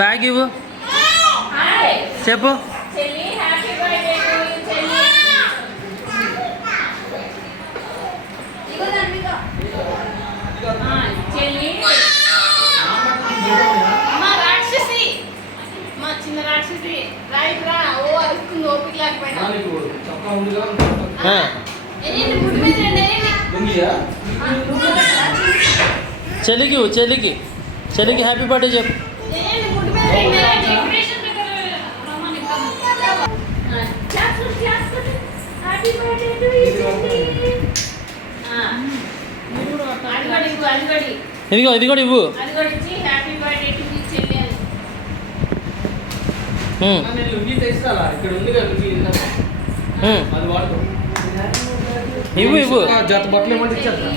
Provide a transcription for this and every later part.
Bag ఇవ్వు చెప్పు. చెల్లికి చెల్లికి హ్యాపీ బర్త్డే చెప్పు. ఇది కూడా ఇవ్వు. ఇవ్వు జత బట్టలు ఏమంటే ఇచ్చేస్తా.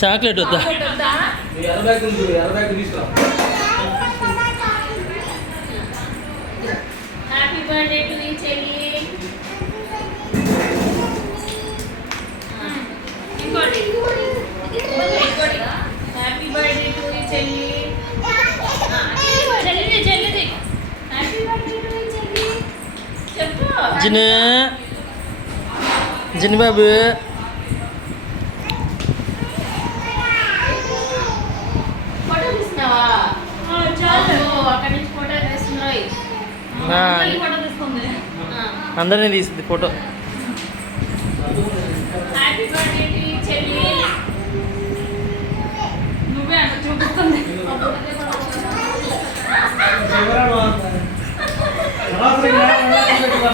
చాక్లెట్ వద్దా? హ్యాపీ బర్త్డే టు యు చెల్లి. ఇంకోటి హ్యాపీ బర్త్డే టు యు చెల్లి. చెల్లిది హ్యాపీ బర్త్డే టు యు చెల్లి చెప్పు. జిన్ బాబు ఫోటో తీస్తున్నావా? అక్కడి నుంచి ఫోటో తీస్తున్నాయి. అందరినీ తీసింది photo. Happy birthday to you చెల్లి. నువ్వే అంత చూపిస్తుంది.